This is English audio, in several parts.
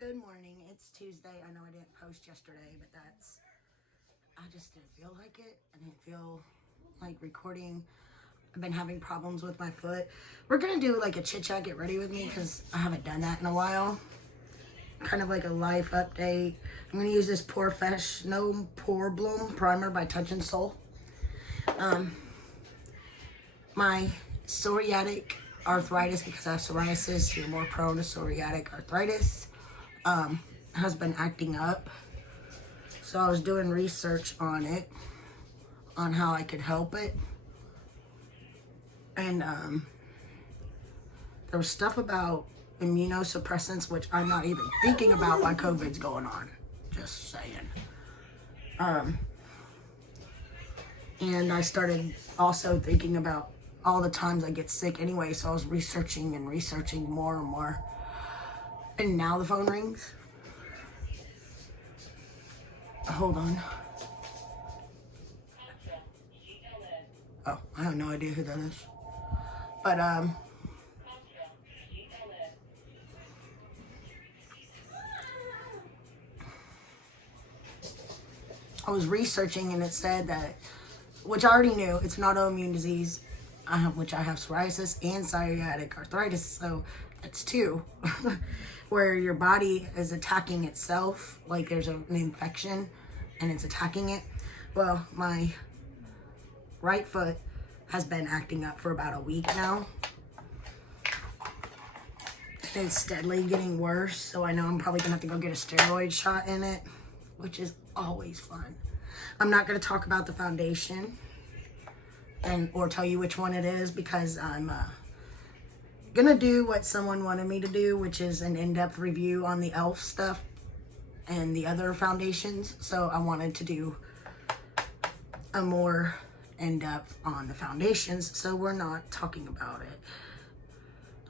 Good morning. It's Tuesday. I know I didn't post yesterday, but I just didn't feel like it. I didn't feel like recording. I've been having problems with my foot. We're going to do like a chit chat, get ready with me, because I haven't done that in a while. Kind of like a life update. I'm going to use this No Problem Primer by Touch and Soul. My psoriatic arthritis, because I have psoriasis, you're more prone to psoriatic arthritis, has been acting up. So I was doing research on it, on how I could help it. And there was stuff about immunosuppressants, which I'm not even thinking about while COVID's going on. Just saying. And I started also thinking about all the times I get sick anyway, so I was researching more and more. And now the phone rings. Hold on. Oh, I have no idea who that is. But, I was researching and it said that, which I already knew, it's an autoimmune disease, which I have psoriasis and psoriatic arthritis, so that's two, where your body is attacking itself, like there's an infection and it's attacking it. Well, my right foot has been acting up for about a week now. It's steadily getting worse, so I know I'm probably gonna have to go get a steroid shot in it, which is always fun. I'm not gonna talk about the foundation or tell you which one it is, because I'm gonna do what someone wanted me to do, which is an in-depth review on the e.l.f. stuff and the other foundations. So I wanted to do a more in-depth on the foundations, so we're not talking about it.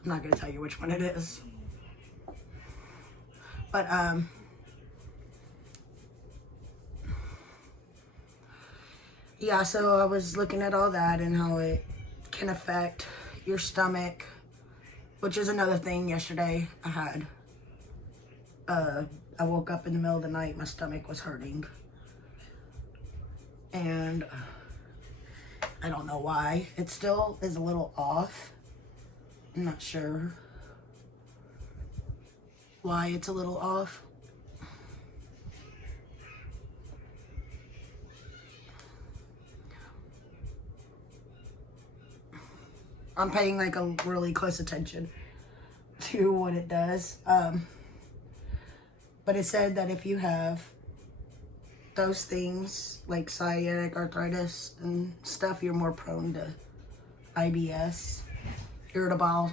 I'm not gonna tell you which one it is. But yeah, so I was looking at all that and how it can affect your stomach, which is another thing. Yesterday I had, I woke up in the middle of the night, my stomach was hurting. And I don't know why. It still is a little off. I'm not sure why it's a little off. I'm paying like a really close attention to what it does. But it said that if you have those things like psoriatic arthritis and stuff, you're more prone to IBS, irritable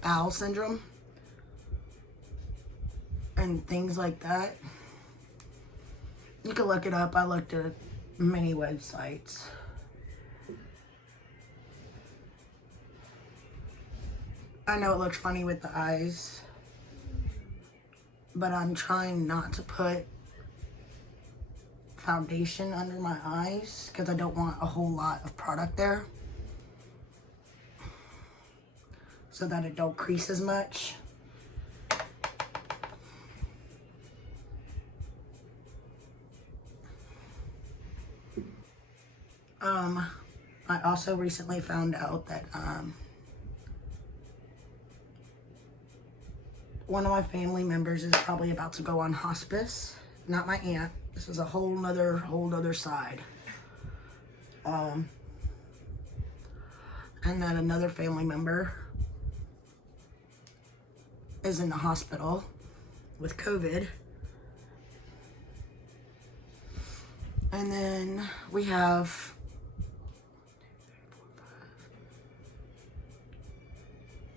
bowel syndrome, and things like that. You can look it up. I looked at many websites. I know it looks funny with the eyes, but I'm trying not to put foundation under my eyes because I don't want a whole lot of product there, so that it don't crease as much. I also recently found out that one of my family members is probably about to go on hospice. Not my aunt. This is a whole nother side. And then another family member is in the hospital with COVID. And then we have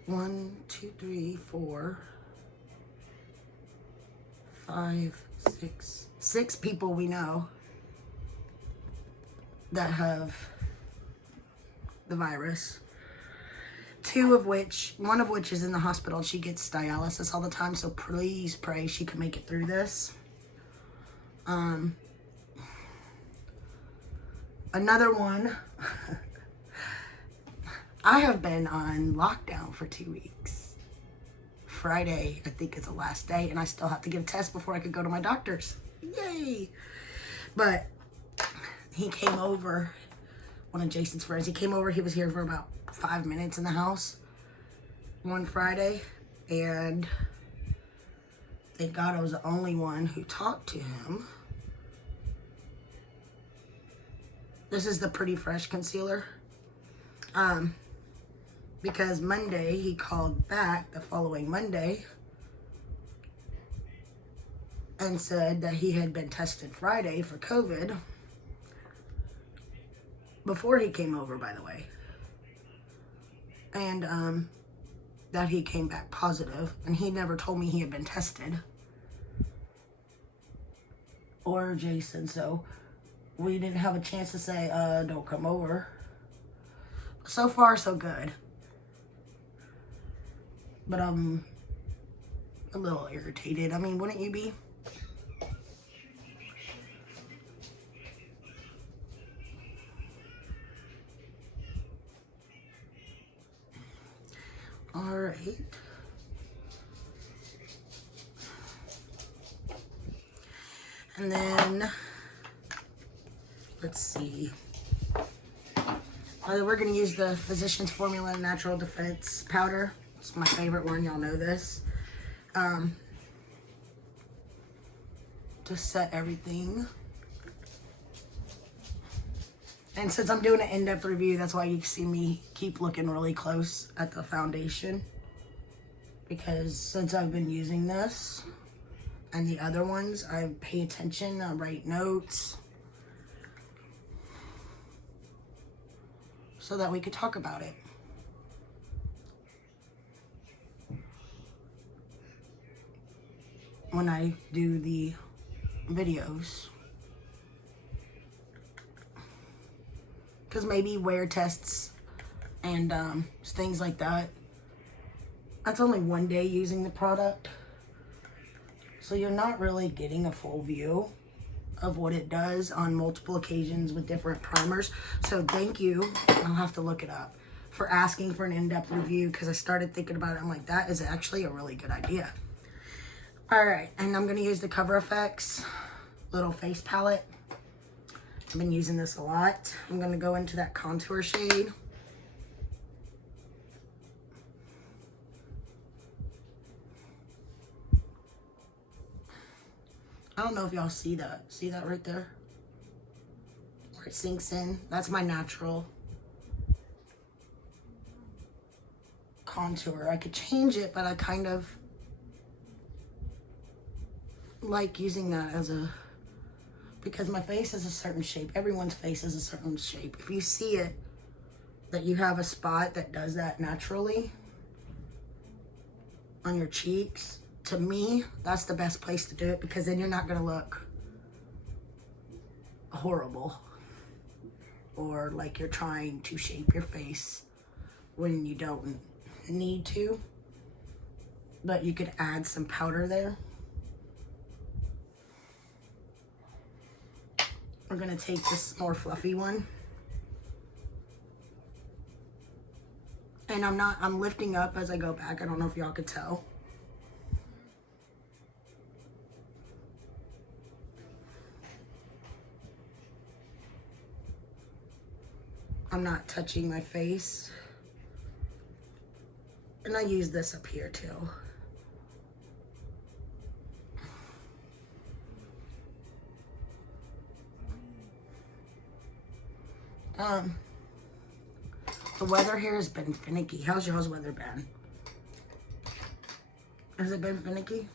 1, 2, 3, 4, 5, 6 people we know that have the virus. One of which is in the hospital. She gets dialysis all the time, so please pray she can make it through this. Another one, I have been on lockdown for 2 weeks Friday, I think it's the last day, and I still have to get a test before I could go to my doctor's. Yay! But he came over, one of Jason's friends, he came over, he was here for about 5 minutes in the house one Friday, and thank God I was the only one who talked to him. This is the Pretty Fresh concealer. Because Monday, he called back the following Monday and said that he had been tested Friday for COVID. Before he came over, by the way. And that he came back positive, and he never told me he had been tested. Or Jason, so we didn't have a chance to say, don't come over. So far, so good. But I'm a little irritated. I mean, wouldn't you be? All right. And then, let's see. We're going to use the Physicians Formula Natural Defense Powder. It's my favorite one. Y'all know this. To set everything. And since I'm doing an in-depth review, that's why you see me keep looking really close at the foundation. Because since I've been using this and the other ones, I pay attention, I write notes, so that we could talk about it. When I do the videos. Because maybe wear tests and things like that. That's only one day using the product. So you're not really getting a full view of what it does on multiple occasions with different primers. So thank you, I'll have to look it up, for asking for an in-depth review, because I started thinking about it. I'm like, that is actually a really good idea. All right, and I'm gonna use the Cover FX little face palette. I've been using this a lot. I'm gonna go into that contour shade. I don't know if y'all see that. See that right there? Where it sinks in. That's my natural contour. I could change it, but I kind of like using that as a, because my face is a certain shape. Everyone's face is a certain shape. If you see it, that you have a spot that does that naturally on your cheeks, to me, that's the best place to do it, because then you're not gonna look horrible or like you're trying to shape your face when you don't need to. But you could add some powder there. We're gonna take this more fluffy one. And I'm lifting up as I go back. I don't know if y'all could tell. I'm not touching my face. And I use this up here too. The weather here has been finicky. How's y'all's weather been? Has it been finicky?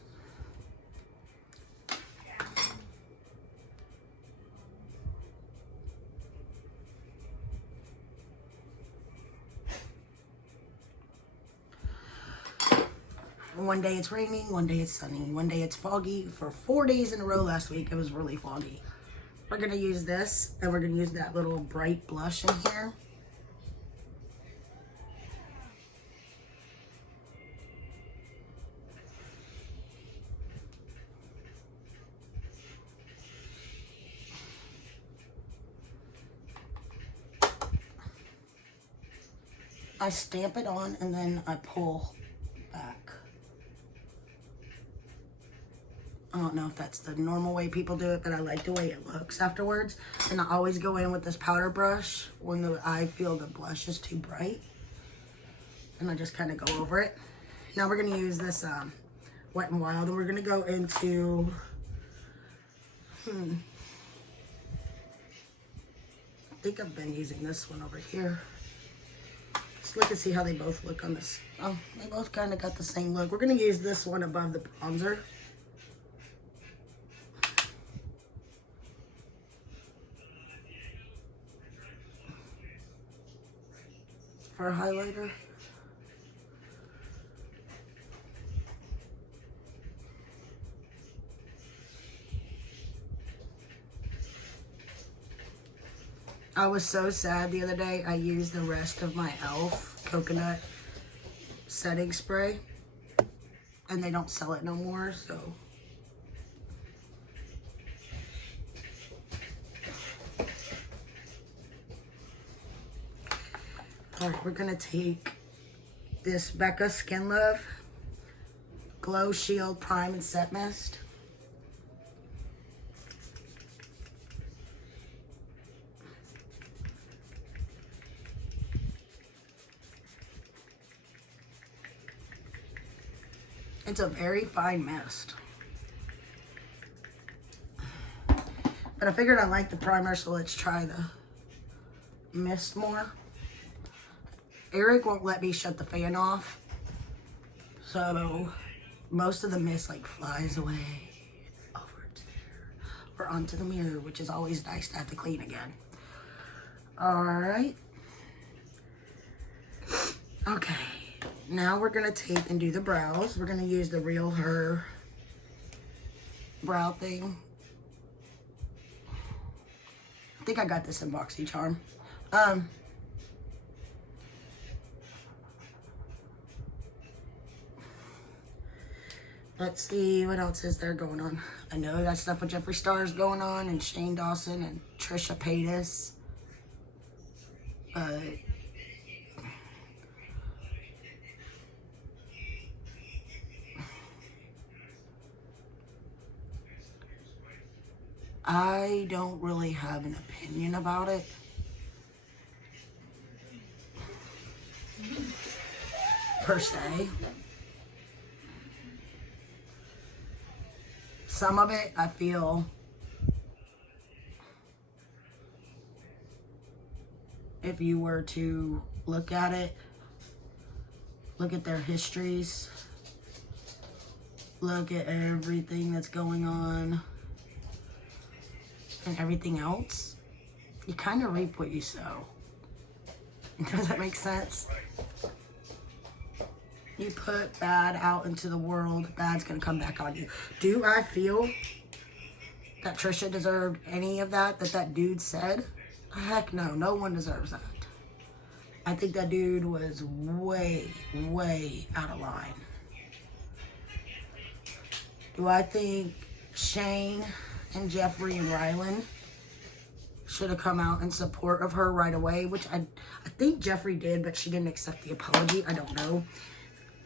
One day it's raining, one day it's sunny, one day it's foggy. For 4 days in a row last week, it was really foggy. We're gonna use this, and we're gonna use that little bright blush in here. I stamp it on and then I pull back. I don't know if that's the normal way people do it, but I like the way it looks afterwards. And I always go in with this powder brush when I feel the blush is too bright. And I just kind of go over it. Now we're going to use this Wet n Wild, and we're going to go into... I think I've been using this one over here. Let's look and see how they both look on this. Oh, they both kind of got the same look. We're going to use this one above the bronzer. For a highlighter. I was so sad the other day. I used the rest of my e.l.f. coconut setting spray, and they don't sell it no more, so. All right, we're gonna take this Becca Skin Love Glow Shield Prime and Set Mist. It's a very fine mist. But I figured I like the primer, so let's try the mist more. Eric won't let me shut the fan off, so most of the mist like flies away over to there or onto the mirror, which is always nice to have to clean again. All right. Okay, now we're gonna take and do the brows. We're gonna use the Real Her brow thing. I think I got this in BoxyCharm. Let's see, what else is there going on? I know that stuff with Jeffree Star is going on, and Shane Dawson, and Trisha Paytas. But I don't really have an opinion about it. Per se. Some of it, I feel, if you were to look at it, look at their histories, look at everything that's going on, and everything else, you kind of reap what you sow. Does that make sense? You put bad out into the world, bad's gonna come back on you. Do I feel that Trisha deserved any of that dude said? Heck no, no one deserves that. I think that dude was way, way out of line. Do I think Shane and Jeffree and Rylan should have come out in support of her right away? Which I think Jeffree did, but she didn't accept the apology. I don't know.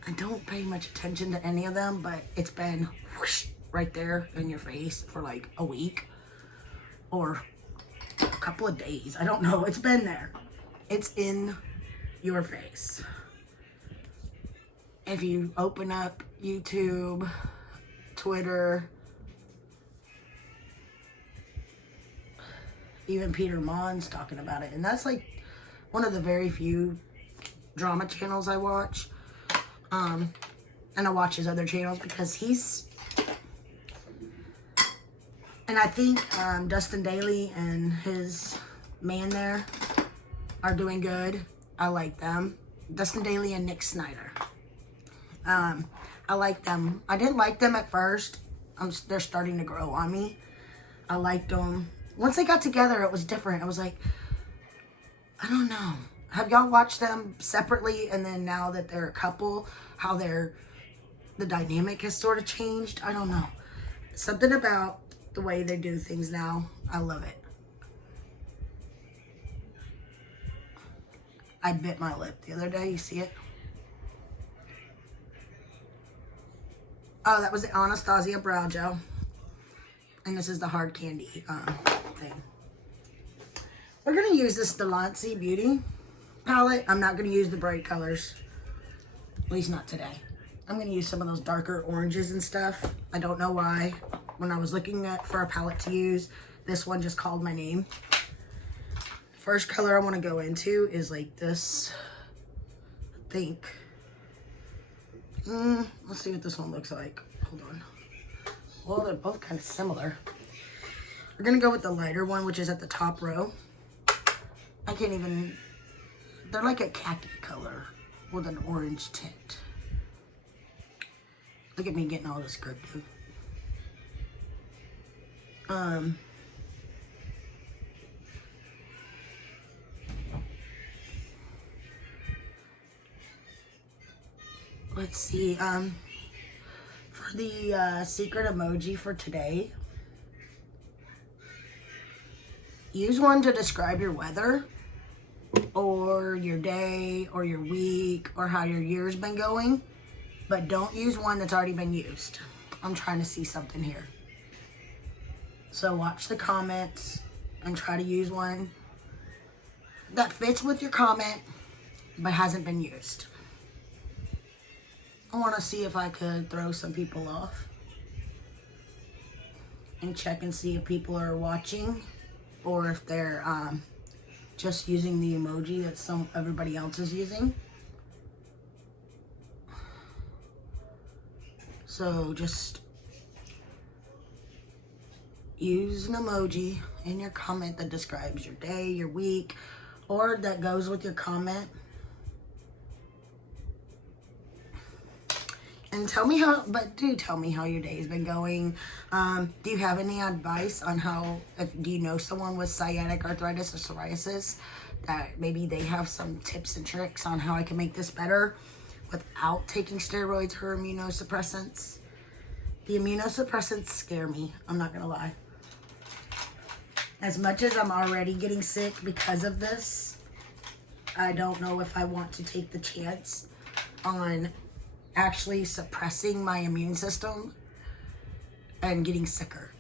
I don't pay much attention to any of them, but it's been whoosh, right there in your face for like a week or a couple of days. I don't know. It's been there. It's in your face. If you open up YouTube, Twitter, even Peter Mon's talking about it. And that's like one of the very few drama channels I watch. And I watch his other channels because he's, and I think Dustin Daly and his man there are doing good. I like them. Dustin Daly and Nick Snyder. I like them. I didn't like them at first. They're starting to grow on me. I liked them. Once they got together, it was different. It was like, I don't know. Have y'all watched them separately, and then now that they're a couple, how the dynamic has sort of changed? I don't know. Something about the way they do things now, I love it. I bit my lip the other day. You see it? Oh, that was the Anastasia Brow Gel. And this is the hard candy thing. We're going to use this Delancey Beauty palette. I'm not going to use the bright colors. At least not today. I'm going to use some of those darker oranges and stuff. I don't know why. When I was looking for a palette to use, this one just called my name. First color I want to go into is like this. I think. Let's see what this one looks like. Hold on. Well, they're both kind of similar. We're going to go with the lighter one, which is at the top row. I can't even... They're like a khaki color with an orange tint. Look at me getting all descriptive. Let's see. For the secret emoji for today, use one to describe your weather or your day or your week or how your year's been going, but don't use one that's already been used. I'm trying to see something here. So watch the comments and try to use one that fits with your comment but hasn't been used. I want to see if I could throw some people off and check and see if people are watching or if they're just using the emoji that everybody else is using. So just use an emoji in your comment that describes your day, your week, or that goes with your comment. And tell me do tell me how your day's been going. Do you have any advice on do you know someone with sciatic arthritis or psoriasis that maybe they have some tips and tricks on how I can make this better without taking steroids or immunosuppressants? The immunosuppressants scare me, I'm not gonna lie. As much as I'm already getting sick because of this, I don't know if I want to take the chance on actually suppressing my immune system and getting sicker.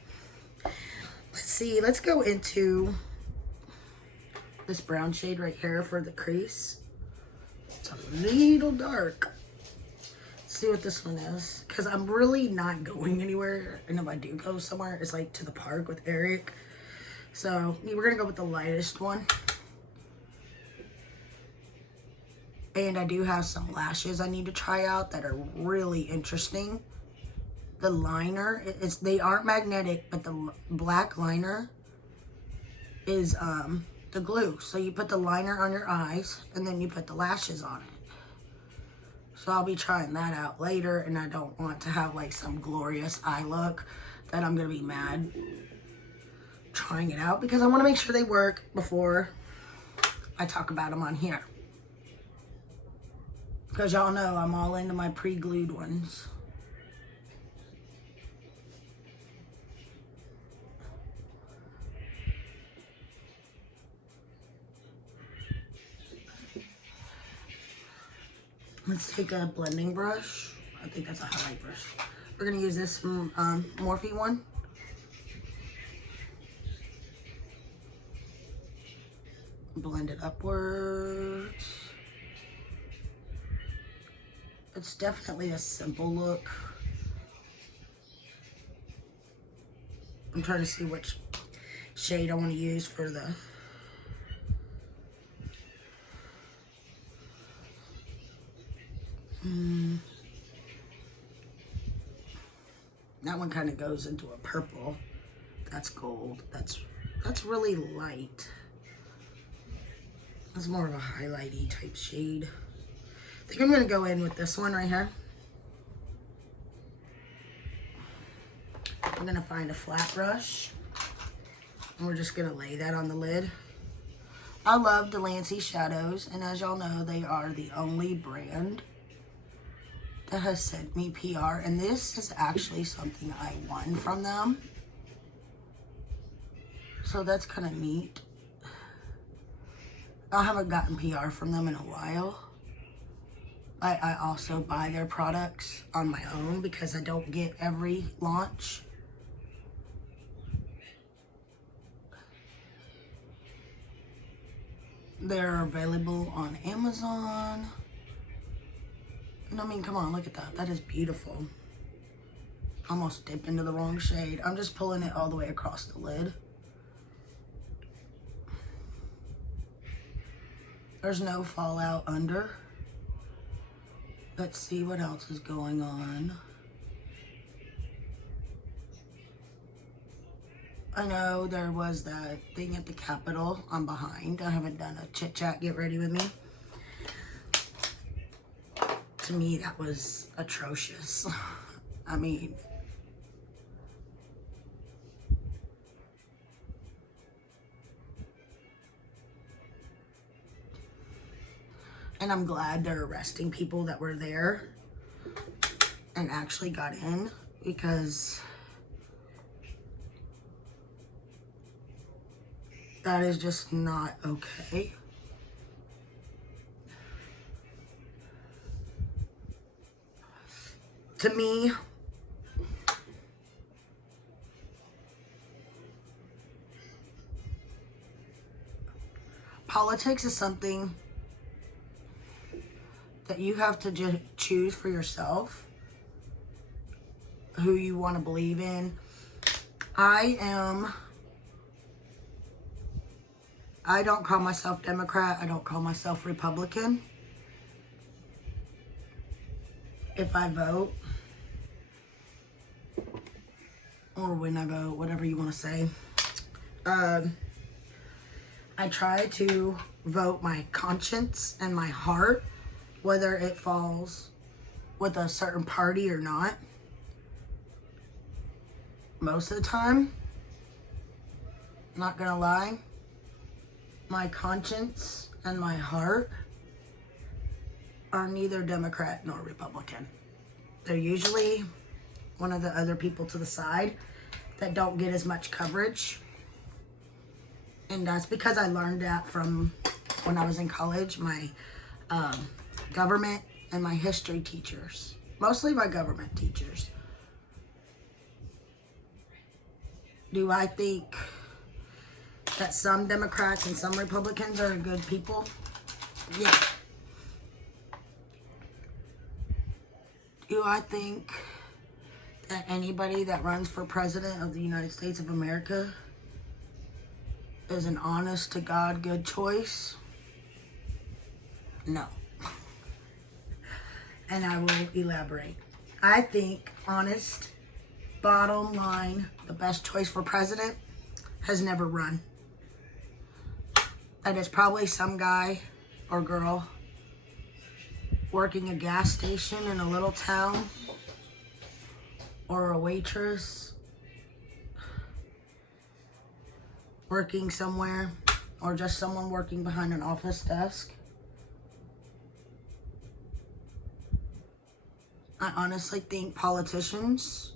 Let's see, let's go into this brown shade right here for the crease. It's a little dark. Let's see what this one is, because I'm really not going anywhere, and if I do go somewhere, it's like to the park with Eric. So we're gonna go with the lightest one. And I do have some lashes I need to try out that are really interesting. The liner, they aren't magnetic, but the black liner is the glue. So you put the liner on your eyes and then you put the lashes on it. So I'll be trying that out later, and I don't want to have like some glorious eye look that I'm gonna be mad trying it out, because I want to make sure they work before I talk about them on here. Because y'all know I'm all into my pre-glued ones. Let's take a blending brush. I think that's a highlight brush. We're going to use this Morphe one. Blend it upwards. It's definitely a simple look. I'm trying to see which shade I want to use for the... That one kind of goes into a purple. That's gold. That's really light. It's more of a highlighty type shade. I think I'm going to go in with this one right here. I'm going to find a flat brush, and we're just going to lay that on the lid. I love Delancey shadows, and as y'all know, they are the only brand that has sent me PR, and this is actually something I won from them. So that's kind of neat. I haven't gotten PR from them in a while. I also buy their products on my own because I don't get every launch. They're available on Amazon. And I mean, come on, look at that. That is beautiful. Almost dipped into the wrong shade. I'm just pulling it all the way across the lid. There's no fallout under. Let's see what else is going on. I know there was that thing at the Capitol. I'm behind. I haven't done a chit chat, get ready with me. To me, that was atrocious. I mean, and I'm glad they're arresting people that were there and actually got in, because that is just not okay. To me, politics is something that you have to just choose for yourself who you want to believe in. I don't call myself Democrat. I don't call myself Republican. If I vote, or when I vote, whatever you want to say, I try to vote my conscience and my heart, whether it falls with a certain party or not. Most of the time, not gonna lie, my conscience and my heart are neither Democrat nor Republican. They're usually one of the other people to the side that don't get as much coverage. And that's because I learned that from when I was in college, my government and my history teachers, mostly my government teachers. Do I think that some Democrats and some Republicans are good people? Yeah. Do I think that anybody that runs for president of the United States of America is an honest to God good choice? No. And I will elaborate. I think, honest, bottom line, the best choice for president has never run. That is probably some guy or girl working a gas station in a little town, or a waitress working somewhere, or just someone working behind an office desk. I honestly think politicians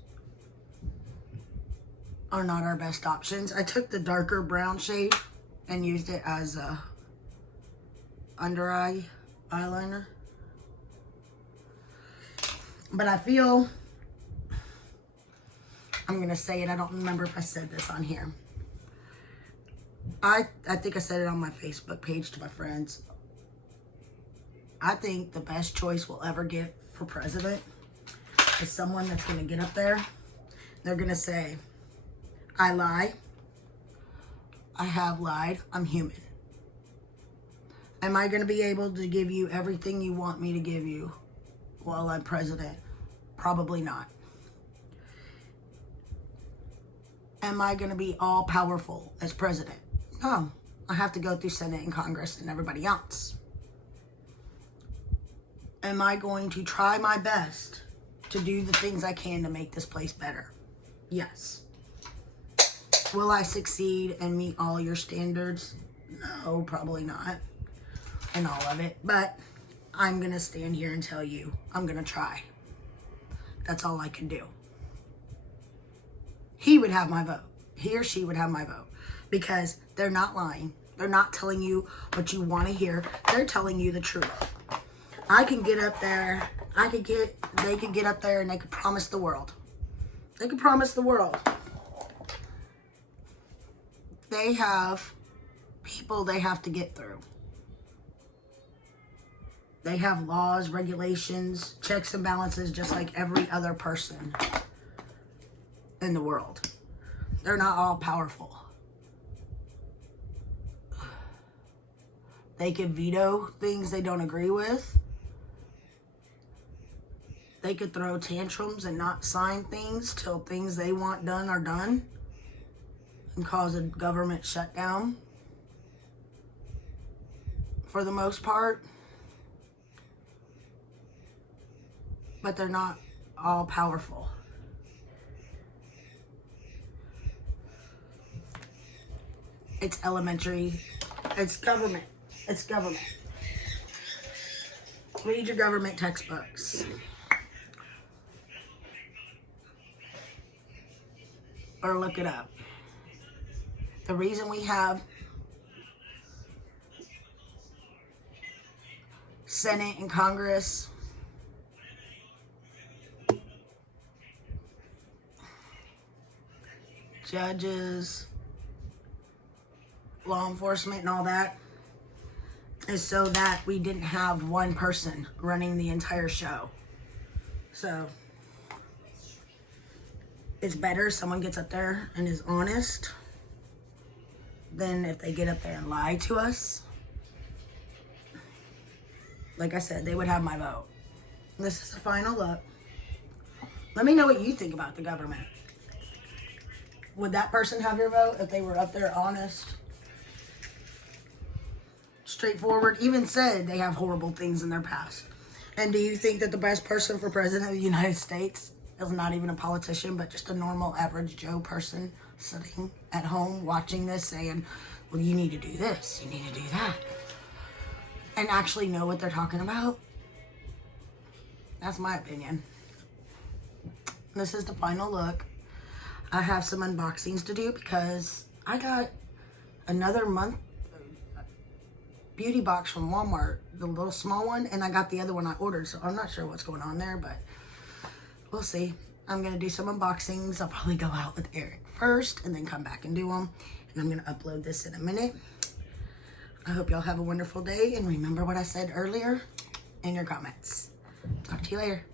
are not our best options. I took the darker brown shade and used it as a under eye eyeliner. But I feel, I'm going to say it, I don't remember if I said this on here. I think I said it on my Facebook page to my friends. I think the best choice we'll ever get for president is someone that's going to get up there. They're going to say, I lie. I have lied. I'm human. Am I going to be able to give you everything you want me to give you while I'm president? Probably not. Am I going to be all powerful as president? No. I have to go through Senate and Congress and everybody else. Am I going to try my best to do the things I can to make this place better? Yes. Will I succeed and meet all your standards? No, probably not. And all of it. But I'm going to stand here and tell you, I'm going to try. That's all I can do. He would have my vote. He or she would have my vote. Because they're not lying. They're not telling you what you want to hear. They're telling you the truth. I can get up there. They could get up there and they could promise the world. They could promise the world. They have people they have to get through. They have laws, regulations, checks and balances just like every other person in the world. They're not all powerful. They can veto things they don't agree with. They could throw tantrums and not sign things till things they want done are done and cause a government shutdown for the most part. But they're not all powerful. It's elementary. It's government. It's government. Read your government textbooks. Or look it up. The reason we have Senate and Congress, judges, law enforcement and all that, is so that we didn't have one person running the entire show. So it's better someone gets up there and is honest than if they get up there and lie to us. Like I said, they would have my vote. This is the final look. Let me know what you think about the government. Would that person have your vote if they were up there honest, straightforward, even said they have horrible things in their past? And do you think that the best person for president of the United States is not even a politician, but just a normal average Joe person sitting at home watching this saying, well, you need to do this, you need to do that, and actually know what they're talking about? That's my opinion. This is the final look. I have some unboxings to do because I got another month beauty box from Walmart, the little small one, and I got the other one I ordered, so I'm not sure what's going on there, but we'll see. I'm going to do some unboxings. I'll probably go out with Eric first and then come back and do them, and I'm going to upload this in a minute. I hope y'all have a wonderful day, and remember what I said earlier in your comments. Talk to you later.